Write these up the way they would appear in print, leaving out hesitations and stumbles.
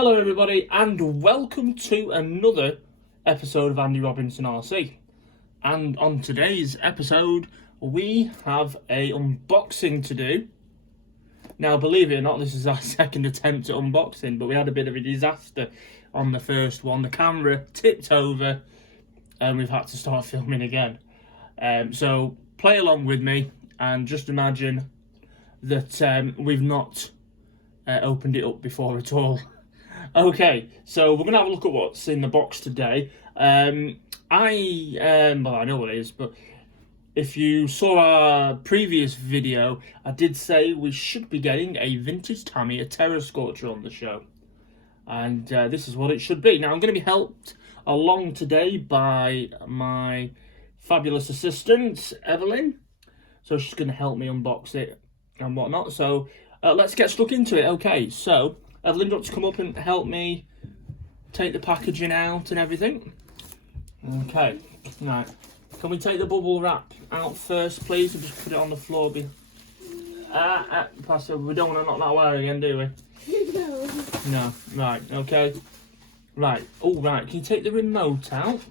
Hello everybody and welcome to another episode of Andy Robinson RC. And on today's episode we have a unboxing to do. Now believe it or not, this is our second attempt at unboxing, but we had a bit of a disaster on the first one. The camera tipped over and we've had to start filming again. So play along with me and just imagine that we've not opened it up before at all. Okay, so we're going to have a look at what's in the box today. Well, I know what it is, but if you saw our previous video, I did say we should be getting a vintage Tamiya Terra Scorcher on the show. And this is what it should be. Now, I'm going to be helped along today by my fabulous assistant, Evelyn. So she's going to help me unbox it and whatnot. So let's get stuck into it. Okay, so Evelyn, do you want to come up and help me take the packaging out and everything? Okay, right. Can we take the bubble wrap out first, please, and just put it on the floor? Pastor, we don't want to knock that wire again, do we? No. No, right, okay. Right, oh, right, can you take the remote out?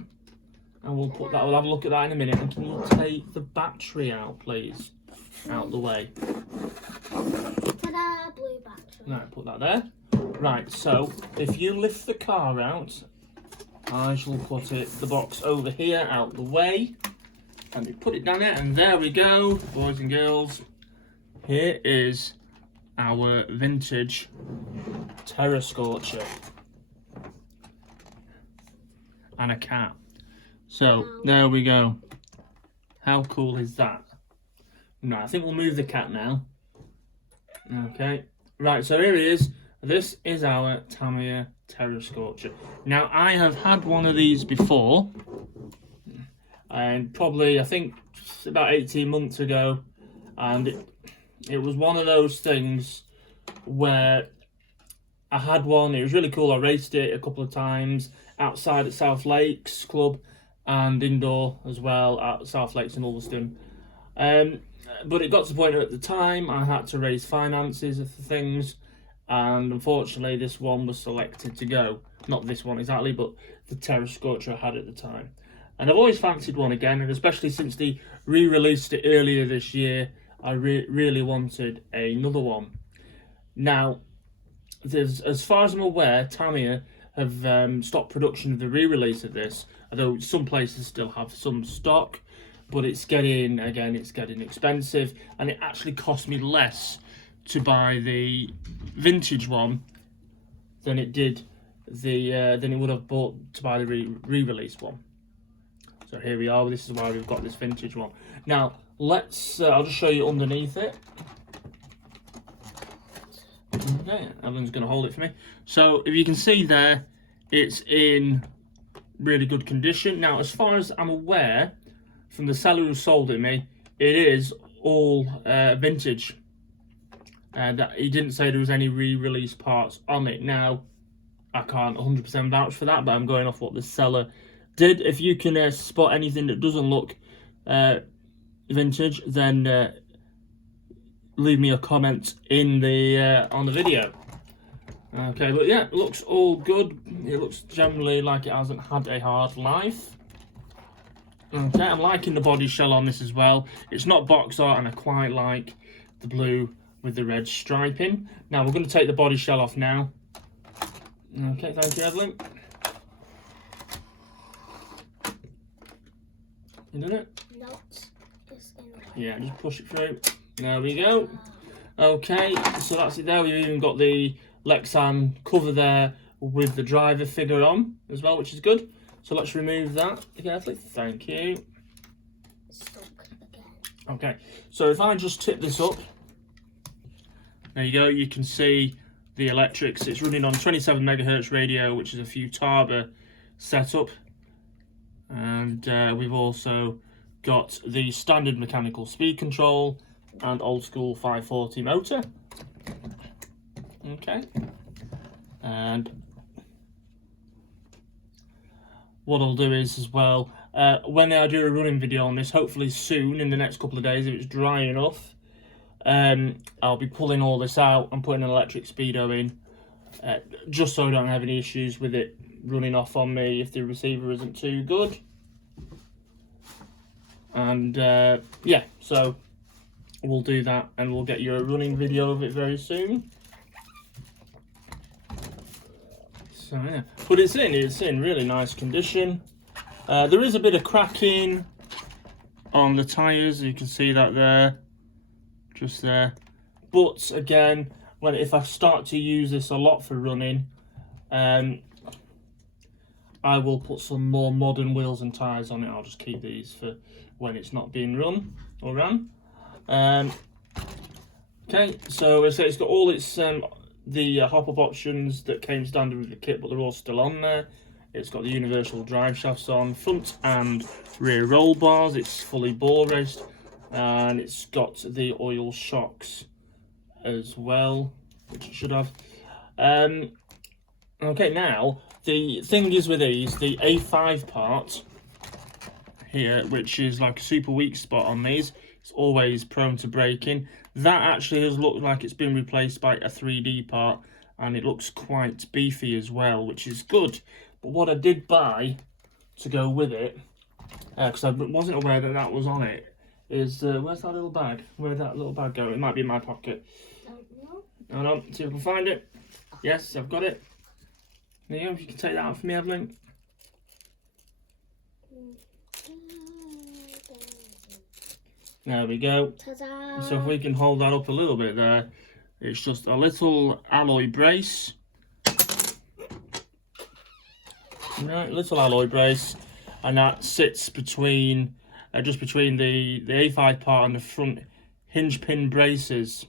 And we'll put that, we'll have a look at that in a minute. And can you take the battery out, please? Out the way. Ta-da, blue battery. Right, put that there. Right, so if you lift the car out, I shall put the box over here, out the way. And we put it down there, and there we go, boys and girls. Here is our vintage Terra Scorcher. And a cat. So, there we go. How cool is that? Right, I think we'll move the cat now. Okay. Right, so here he is. This is our Tamiya Terra Scorcher. Now, I have had one of these before. And probably, I think, about 18 months ago. And it was one of those things where I had one. It was really cool. I raced it a couple of times outside at South Lakes Club and indoor as well at South Lakes in Ulverston. But it got to the point at the time I had to raise finances for things, and unfortunately this one was selected to go. Not this one exactly, but the Terra Scorcher I had at the time. And I've always fancied one again, and especially since they re-released it earlier this year, I really wanted another one. Now, as far as I'm aware, Tamiya have stopped production of the re-release of this, although some places still have some stock. But it's getting expensive, and it actually cost me less to buy the vintage one than it did than it would have bought to buy the re-release one. So here we are. This is why we've got this vintage one. Now let's. I'll just show you underneath it. Okay, Evelyn's going to hold it for me. So if you can see there, it's in really good condition. Now, as far as I'm aware, from the seller who sold it to me, it is all vintage. That he didn't say there was any re-release parts on it. Now, I can't 100% vouch for that, but I'm going off what the seller did. If you can spot anything that doesn't look vintage, then leave me a comment in the on the video. Okay, but yeah, it looks all good. It looks generally like it hasn't had a hard life. Okay, I'm liking the body shell on this as well. It's not box art, and I quite like the blue with the red striping. Now we're going to take the body shell off now. Okay, thank you, Evelyn. You done it? No, it's in the way. Yeah, just push it through. There we go. Okay, so that's it there. We've even got the Lexan cover there with the driver figure on as well, which is good. So let's remove that carefully. Thank you. Stuck again. Okay, so if I just tip this up, there you go. You can see the electrics. It's running on 27 megahertz radio, which is a Futaba setup. And we've also got the standard mechanical speed control and old school 540 motor. Okay, and what I'll do is as well, when I do a running video on this, hopefully soon in the next couple of days, if it's dry enough, I'll be pulling all this out and putting an electric speedo in just so I don't have any issues with it running off on me if the receiver isn't too good. And yeah, so we'll do that and we'll get you a running video of it very soon. So yeah, but it's in really nice condition. There is a bit of cracking on the tyres, you can see that there, just there. But again, if I start to use this a lot for running, I will put some more modern wheels and tyres on it. I'll just keep these for when it's not being run or ran. Okay, so it's got all its the hop-up options that came standard with the kit, but they're all still on there. It's got the universal drive shafts on, front and rear roll bars. It's fully ball raced, and it's got the oil shocks as well, which it should have. Okay, now the thing is with these, the A5 part here, which is like a super weak spot on these, it's always prone to breaking. That actually has looked like it's been replaced by a 3D part, and it looks quite beefy as well, which is good. But what I did buy to go with it, because I wasn't aware that that was on it, is where's that little bag? Where'd that little bag go? It might be in my pocket. Hold on, see if I can find it. Yes, I've got it. There you go, if you can take that out for me, Evelyn. There we go. Ta-da. So if we can hold that up a little bit there, it's just a little alloy brace. Right, little alloy brace, and that sits between, just between the A5 part and the front hinge pin braces,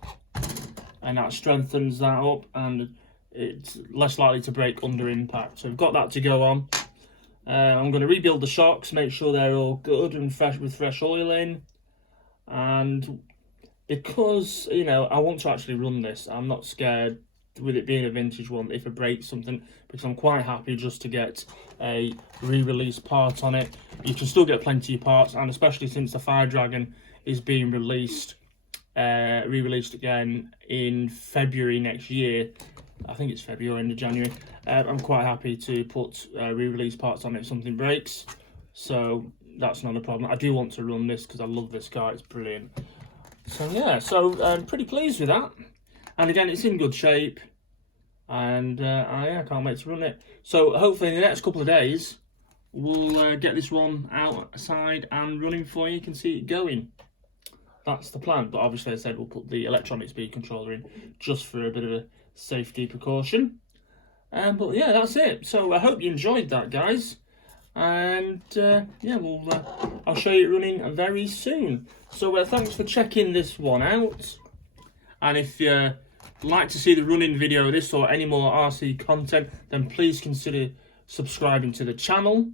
and that strengthens that up, and it's less likely to break under impact. So we've got that to go on. I'm going to rebuild the shocks, make sure they're all good and fresh with fresh oil in. And because, you know, I want to actually run this, I'm not scared with it being a vintage one if it breaks something, because I'm quite happy just to get a re-release part on it. You can still get plenty of parts, and especially since the Fire Dragon is being released, re-released again in February next year. I think it's February, end of January. I'm quite happy to put re-release parts on it if something breaks, so that's not a problem. I do want to run this because I love this car, it's brilliant. So yeah, so I'm pretty pleased with that. And again, it's in good shape, and I can't wait to run it. So hopefully in the next couple of days, we'll get this one outside and running for you. You can see it going. That's the plan. But obviously, as I said, we'll put the electronic speed controller in just for a bit of a safety precaution. But yeah, that's it. So I hope you enjoyed that, guys. And yeah, I'll show you it running very soon. So thanks for checking this one out. And if you like to see the running video of this or any more RC content, then please consider subscribing to the channel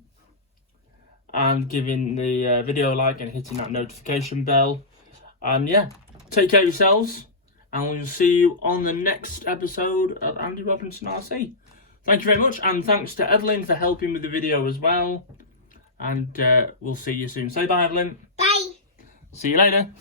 and giving the video a like and hitting that notification bell. And yeah, take care of yourselves, and we'll see you on the next episode of Andy Robinson RC. Thank you very much, and thanks to Evelyn for helping with the video as well. And we'll see you soon. Say bye, Evelyn. Bye. See you later.